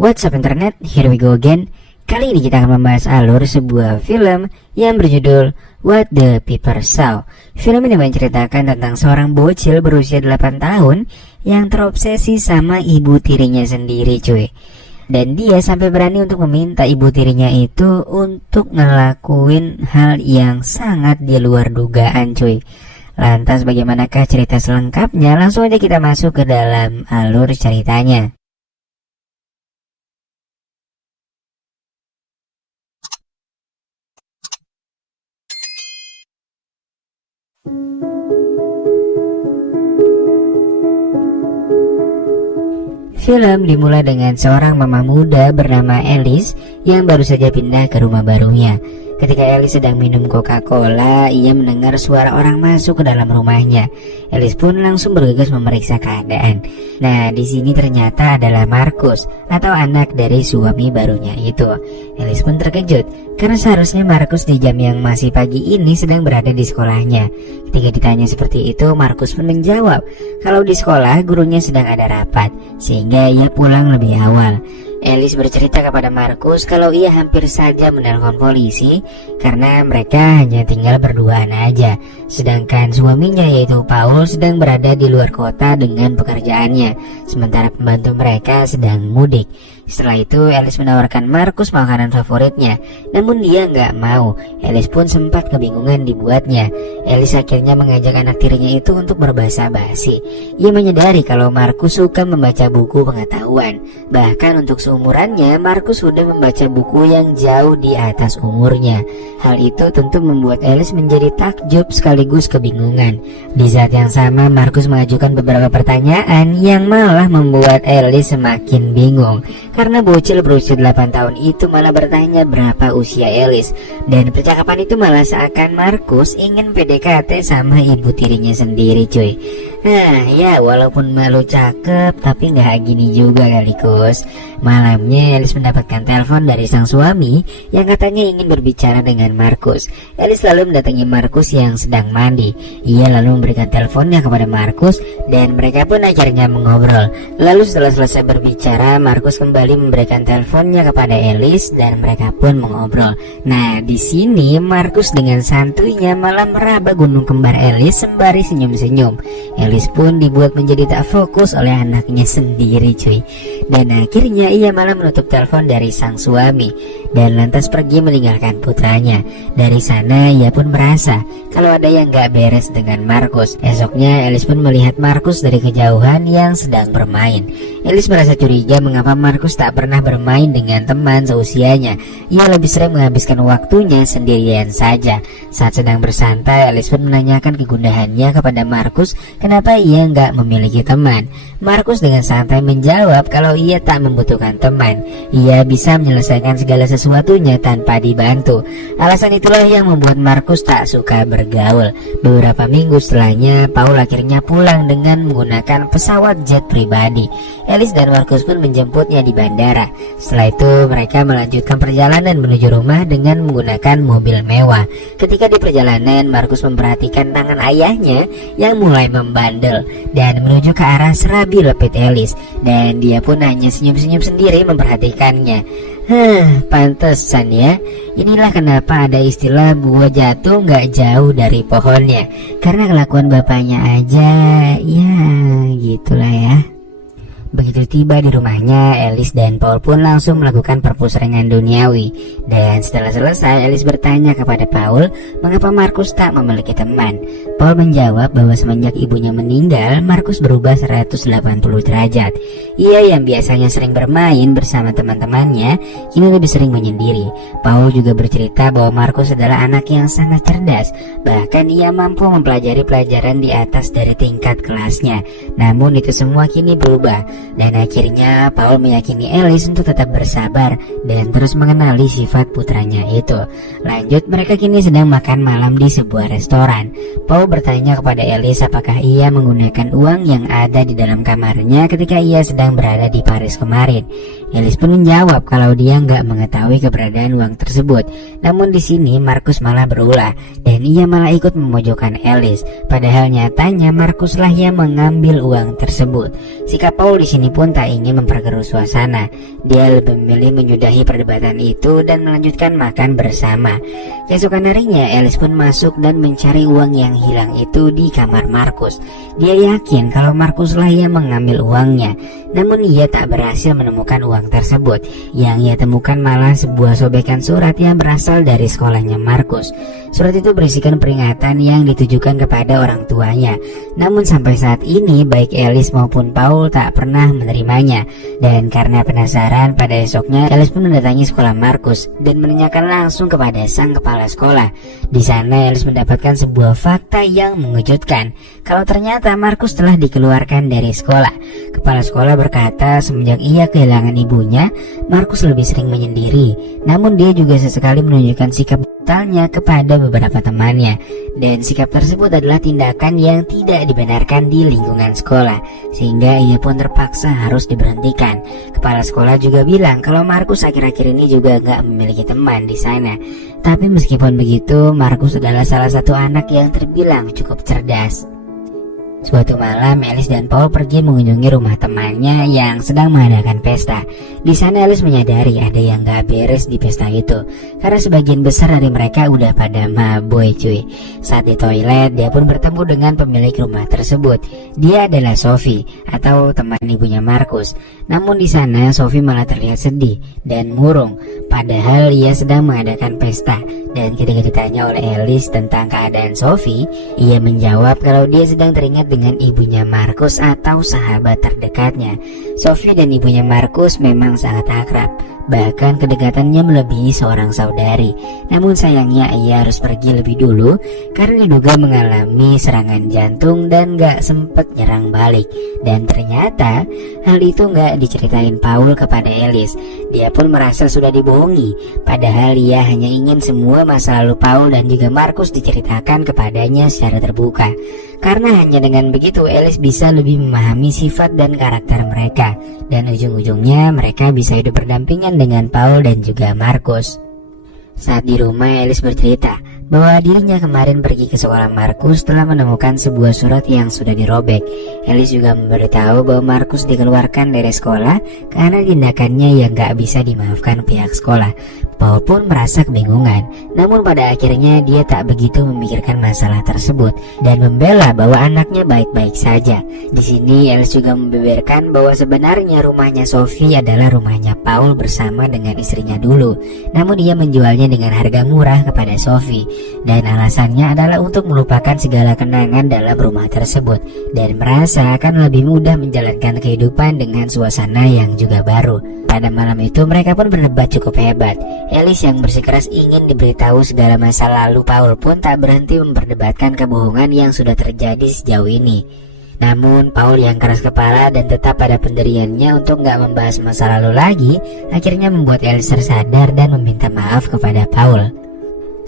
What's up internet, here we go again. Kali ini kita akan membahas alur sebuah film yang berjudul What the People Saw. Film ini menceritakan tentang seorang bocil berusia 8 tahun yang terobsesi sama ibu tirinya sendiri cuy. Dan dia sampai berani untuk meminta ibu tirinya itu untuk ngelakuin hal yang sangat di luar dugaan cuy. Lantas bagaimanakah cerita selengkapnya? Langsung aja kita masuk ke dalam alur ceritanya. Film dimulai dengan seorang mama muda bernama Alice yang baru saja pindah ke rumah barunya. Ketika Alice sedang minum Coca-Cola, ia mendengar suara orang masuk ke dalam rumahnya. Alice pun langsung bergegas memeriksa keadaan. Nah, di sini ternyata adalah Marcus atau anak dari suami barunya itu. Alice pun terkejut karena seharusnya Marcus di jam yang masih pagi ini sedang berada di sekolahnya. Ketika ditanya seperti itu, Marcus pun menjawab kalau di sekolah gurunya sedang ada rapat, sehingga ia pulang lebih awal. Alice bercerita kepada Marcus kalau ia hampir saja menelpon polisi karena mereka hanya tinggal berduaan aja, sedangkan suaminya yaitu Paul sedang berada di luar kota dengan pekerjaannya, sementara pembantu mereka sedang mudik. Setelah itu Alice menawarkan Marcus makanan favoritnya, namun dia nggak mau. Alice pun sempat kebingungan dibuatnya. Alice akhirnya mengajak anak tirinya itu untuk berbahasa basi. Ia menyadari kalau Marcus suka membaca buku pengetahuan. Bahkan untuk seumurannya, Marcus sudah membaca buku yang jauh di atas umurnya. Hal itu tentu membuat Alice menjadi takjub sekaligus kebingungan. Di saat yang sama, Marcus mengajukan beberapa pertanyaan yang malah membuat Alice semakin bingung. Karena bocil berusia 8 tahun itu malah bertanya berapa usia Alice. Dan percakapan itu malah seakan Marcus ingin PDKT sama ibu tirinya sendiri cuy. Nah ya, walaupun malu cakep tapi gak gini juga kalikus. Malamnya Alice mendapatkan telepon dari sang suami yang katanya ingin berbicara dengan Marcus. Alice lalu mendatangi Marcus yang sedang mandi. Ia lalu memberikan teleponnya kepada Marcus dan mereka pun akhirnya mengobrol. Lalu setelah selesai berbicara, Marcus kembali memberikan teleponnya kepada Alice dan mereka pun mengobrol. Nah, di sini Marcus dengan santuinya malah meraba gunung kembar Alice sembari senyum-senyum. Alice pun dibuat menjadi tak fokus oleh anaknya sendiri cuy. Dan akhirnya ia malah menutup telepon dari sang suami dan lantas pergi meninggalkan putranya. Dari sana ia pun merasa kalau ada yang gak beres dengan Marcus. Esoknya Alice pun melihat Marcus dari kejauhan yang sedang bermain. Alice merasa curiga mengapa Marcus tak pernah bermain dengan teman seusianya. Ia lebih sering menghabiskan waktunya sendirian saja. Saat sedang bersantai, Alice pun menanyakan kegundahannya kepada Marcus kenapa ia nggak memiliki teman. Marcus dengan santai menjawab kalau ia tak membutuhkan teman. Ia bisa menyelesaikan segala sesuatunya tanpa dibantu. Alasan itulah yang membuat Marcus tak suka bergaul. Beberapa minggu setelahnya, Paul akhirnya pulang dengan menggunakan pesawat jet pribadi. Alice dan Marcus pun menjemputnya di bandara. Setelah itu mereka melanjutkan perjalanan menuju rumah dengan menggunakan mobil mewah. Ketika di perjalanan, Marcus memperhatikan tangan ayahnya yang mulai membandel dan menuju ke arah serabi lepit Alice, dan dia pun hanya senyum-senyum sendiri memperhatikannya. Pantesan ya. Inilah kenapa ada istilah buah jatuh nggak jauh dari pohonnya. Karena kelakuan bapaknya aja, ya gitulah ya. Begitu tiba di rumahnya, Alice dan Paul pun langsung melakukan perpusrengan duniawi. Dan setelah selesai, Alice bertanya kepada Paul mengapa Marcus tak memiliki teman. Paul menjawab bahwa semenjak ibunya meninggal, Marcus berubah 180 derajat. Ia yang biasanya sering bermain bersama teman-temannya, kini lebih sering menyendiri. Paul juga bercerita bahwa Marcus adalah anak yang sangat cerdas. Bahkan ia mampu mempelajari pelajaran di atas dari tingkat kelasnya. Namun itu semua kini berubah. Dan akhirnya Paul meyakini Alice untuk tetap bersabar dan terus mengenali sifat putranya itu. Lanjut, mereka kini sedang makan malam di sebuah restoran. Paul bertanya kepada Alice apakah ia menggunakan uang yang ada di dalam kamarnya ketika ia sedang berada di Paris kemarin. Alice pun menjawab kalau dia nggak mengetahui keberadaan uang tersebut. Namun di sini Marcus malah berulah dan ia malah ikut memojokkan Alice. Padahal nyatanya Marcuslah yang mengambil uang tersebut. Sikap Paul di sini pun tak ingin memperkeruh suasana. Dia lebih memilih menyudahi perdebatan itu dan melanjutkan makan bersama. Keesokan harinya, Alice pun masuk dan mencari uang yang hilang itu di kamar Markus. Dia yakin kalau Markuslah yang mengambil uangnya, namun ia tak berhasil menemukan uang tersebut. Yang ia temukan malah sebuah sobekan surat yang berasal dari sekolahnya Markus. Surat itu berisikan peringatan yang ditujukan kepada orang tuanya. Namun sampai saat ini baik Alice maupun Paul tak pernah menerimanya. Dan karena penasaran, pada esoknya Alice pun mendatangi sekolah Markus dan menanyakan langsung kepada sang kepala sekolah. Di sana Alice mendapatkan sebuah fakta yang mengejutkan, kalau ternyata Markus telah dikeluarkan dari sekolah. Kepala sekolah berkata semenjak ia kehilangan ibunya, Markus lebih sering menyendiri. Namun dia juga sesekali menunjukkan sikap brutalnya kepada beberapa temannya, dan sikap tersebut adalah tindakan yang tidak dibenarkan di lingkungan sekolah, sehingga ia pun terpaksa harus diberhentikan. Kepala sekolah juga bilang kalau Markus akhir-akhir ini juga gak memiliki teman di sana. Tapi meskipun begitu, Markus adalah salah satu anak yang terbilang cukup cerdas. Suatu malam, Alice dan Paul pergi mengunjungi rumah temannya yang sedang mengadakan pesta. Di sana Alice menyadari ada yang gak beres di pesta itu, karena sebagian besar dari mereka udah pada maboi cuy. Saat di toilet, dia pun bertemu dengan pemilik rumah tersebut. Dia adalah Sophie, atau teman ibunya Markus. Namun di sana Sophie malah terlihat sedih dan murung, padahal ia sedang mengadakan pesta. Dan ketika ditanya oleh Alice tentang keadaan Sophie, ia menjawab kalau dia sedang teringat dengan ibunya Markus atau sahabat terdekatnya. Sophie dan ibunya Markus memang sangat akrab, bahkan kedekatannya melebihi seorang saudari. Namun sayangnya ia harus pergi lebih dulu karena diduga mengalami serangan jantung dan gak sempet nyerang balik. Dan ternyata hal itu gak diceritain Paul kepada Alice. Dia pun merasa sudah dibohongi, padahal ia hanya ingin semua masa lalu Paul dan juga Markus diceritakan kepadanya secara terbuka. Karena hanya dengan begitu Alice bisa lebih memahami sifat dan karakter mereka, dan ujung-ujungnya mereka bisa hidup berdampingan dengan Paul dan juga Markus. Saat di rumah, Alice bercerita bahwa dirinya kemarin pergi ke sekolah Markus setelah menemukan sebuah surat yang sudah dirobek. Alice juga memberitahu bahwa Markus dikeluarkan dari sekolah karena tindakannya yang gak bisa dimaafkan pihak sekolah. Paul pun merasa kebingungan, namun pada akhirnya dia tak begitu memikirkan masalah tersebut dan membela bahwa anaknya baik-baik saja. Di sini Alice juga membeberkan bahwa sebenarnya rumahnya Sophie adalah rumahnya Paul bersama dengan istrinya dulu, namun ia menjualnya dengan harga murah kepada Sophie. Dan alasannya adalah untuk melupakan segala kenangan dalam rumah tersebut dan merasa akan lebih mudah menjalankan kehidupan dengan suasana yang juga baru. Pada malam itu mereka pun berdebat cukup hebat. Alice yang bersikeras ingin diberitahu segala masa lalu Paul pun tak berhenti memperdebatkan kebohongan yang sudah terjadi sejauh ini. Namun Paul yang keras kepala dan tetap pada pendiriannya untuk gak membahas masa lalu lagi, akhirnya membuat Alice tersadar dan meminta maaf kepada Paul.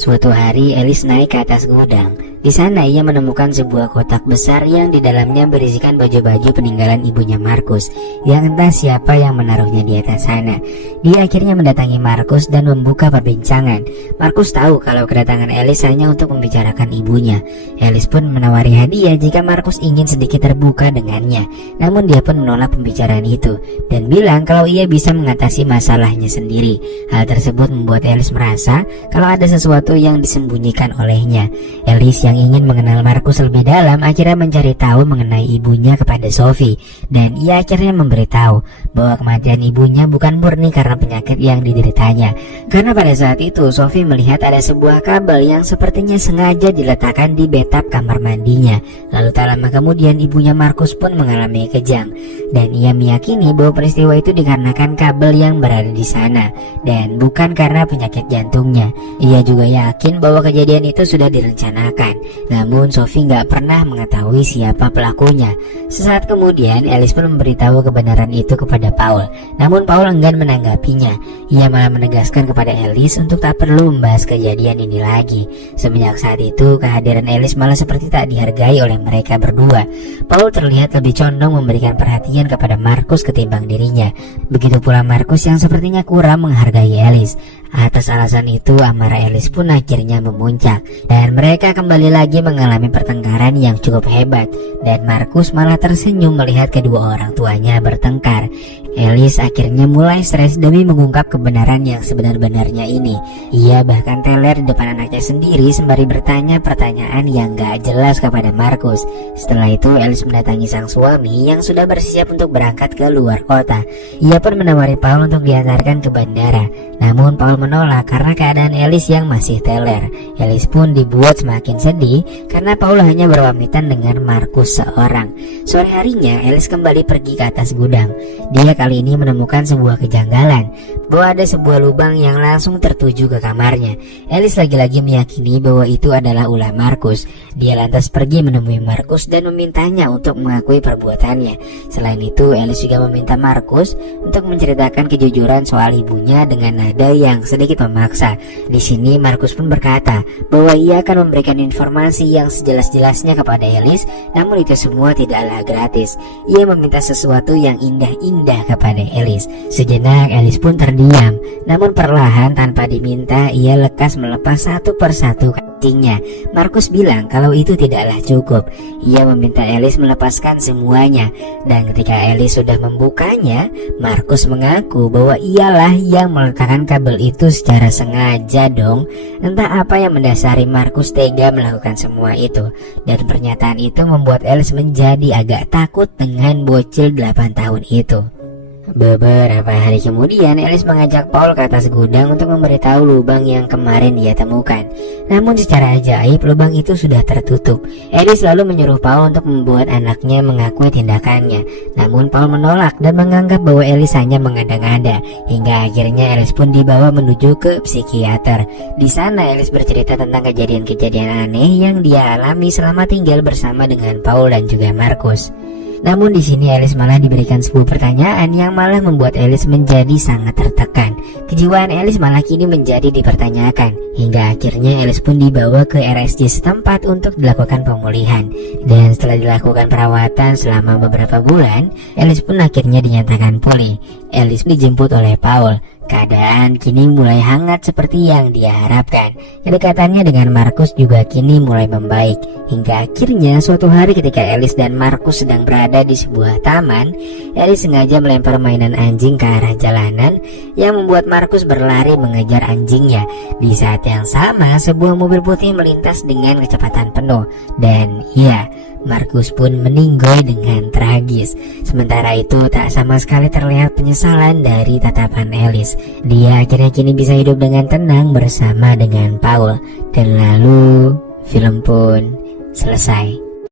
Suatu hari Alice naik ke atas gudang. Di sana ia menemukan sebuah kotak besar yang di dalamnya berisikan baju-baju peninggalan ibunya Markus, yang entah siapa yang menaruhnya di atas sana. Dia akhirnya mendatangi Markus dan membuka perbincangan. Markus tahu kalau kedatangan Alice hanya untuk membicarakan ibunya. Alice pun menawari hadiah jika Markus ingin sedikit terbuka dengannya. Namun dia pun menolak pembicaraan itu dan bilang kalau ia bisa mengatasi masalahnya sendiri. Hal tersebut membuat Alice merasa kalau ada sesuatu yang disembunyikan olehnya. Alice yang ingin mengenal Markus lebih dalam akhirnya mencari tahu mengenai ibunya kepada Sophie, dan ia akhirnya memberitahu bahwa kematian ibunya bukan murni karena penyakit yang dideritanya. Karena pada saat itu Sophie melihat ada sebuah kabel yang sepertinya sengaja diletakkan di bathtub kamar mandinya. Lalu tak lama kemudian ibunya Markus pun mengalami kejang, dan ia meyakini bahwa peristiwa itu dikarenakan kabel yang berada di sana dan bukan karena penyakit jantungnya. Ia juga yakin bahwa kejadian itu sudah direncanakan. Namun Sophie gak pernah mengetahui siapa pelakunya. Sesaat kemudian Alice pun memberitahu kebenaran itu kepada Paul. Namun Paul enggan menanggapinya. Ia malah menegaskan kepada Alice untuk tak perlu membahas kejadian ini lagi. Semenjak saat itu kehadiran Alice malah seperti tak dihargai oleh mereka berdua. Paul terlihat lebih condong memberikan perhatian perhatian kepada Markus ketimbang dirinya. Begitu pula Markus yang sepertinya kurang menghargai Alice. Atas alasan itu amarah Alice pun akhirnya memuncak dan mereka kembali lagi mengalami pertengkaran yang cukup hebat. Dan Markus malah tersenyum melihat kedua orang tuanya bertengkar. Alice akhirnya mulai stres demi mengungkap kebenaran yang sebenar-benarnya ini. Ia bahkan teler di depan anaknya sendiri sembari bertanya pertanyaan yang gak jelas kepada Markus. Setelah itu Alice mendatangi sang suami yang sudah bersiap untuk berangkat ke luar kota. Ia pun menawari Paul untuk diantarkan ke bandara. Namun Paul menolak karena keadaan Alice yang masih teler. Alice pun dibuat semakin sedih karena Paul hanya berpamitan dengan Markus seorang. Sore harinya Alice kembali pergi ke atas gudang. Dia kali ini menemukan sebuah kejanggalan, bahwa ada sebuah lubang yang langsung tertuju ke kamarnya. Alice lagi-lagi meyakini bahwa itu adalah ulah Markus. Dia lantas pergi menemui Markus dan memintanya untuk mengakui perbuatannya. Selain itu Alice juga meminta Markus untuk menceritakan kejujuran soal ibunya dengan nada yang sedikit memaksa. Di sini Markus pun berkata bahwa ia akan memberikan informasi yang sejelas-jelasnya kepada Alice, namun itu semua tidaklah gratis. Ia meminta sesuatu yang indah-indah kepada Alice. Sejenak Alice pun terdiam, namun perlahan tanpa diminta ia lekas melepas satu persatu kancingnya. Markus bilang kalau itu tidaklah cukup. Ia meminta Alice melepaskan semuanya, dan ketika Alice sudah membukanya, Markus mengaku bahwa ialah yang meletakkan kabel itu secara sengaja dong. Entah apa yang mendasari Markus tega melakukan semua itu, dan pernyataan itu membuat Alice menjadi agak takut dengan bocil 8 tahun itu. Beberapa hari kemudian Alice mengajak Paul ke atas gudang untuk memberitahu lubang yang kemarin ia temukan. Namun secara ajaib lubang itu sudah tertutup. Alice lalu menyuruh Paul untuk membuat anaknya mengakui tindakannya. Namun Paul menolak dan menganggap bahwa Alice hanya mengada-ngada. Hingga akhirnya Alice pun dibawa menuju ke psikiater. Di sana Alice bercerita tentang kejadian-kejadian aneh yang dia alami selama tinggal bersama dengan Paul dan juga Markus. Namun di sini Alice malah diberikan sebuah pertanyaan yang malah membuat Alice menjadi sangat tertekan. Kejiwaan Alice malah kini menjadi dipertanyakan. Hingga akhirnya Alice pun dibawa ke RSJ setempat untuk dilakukan pemulihan. Dan setelah dilakukan perawatan selama beberapa bulan, Alice pun akhirnya dinyatakan pulih. Alice dijemput oleh Paul. Keadaan kini mulai hangat seperti yang dia harapkan. Kedekatannya dengan Markus juga kini mulai membaik. Hingga akhirnya suatu hari ketika Alice dan Markus sedang berada di sebuah taman, Alice sengaja melempar mainan anjing ke arah jalanan yang membuat Markus berlari mengejar anjingnya. Di saat yang sama sebuah mobil putih melintas dengan kecepatan penuh. Dan iya, Markus pun meninggoy dengan tragis. Sementara itu tak sama sekali terlihat penyesalan dari tatapan Alice. Dia akhirnya kini bisa hidup dengan tenang bersama dengan Paul. Dan lalu film pun selesai.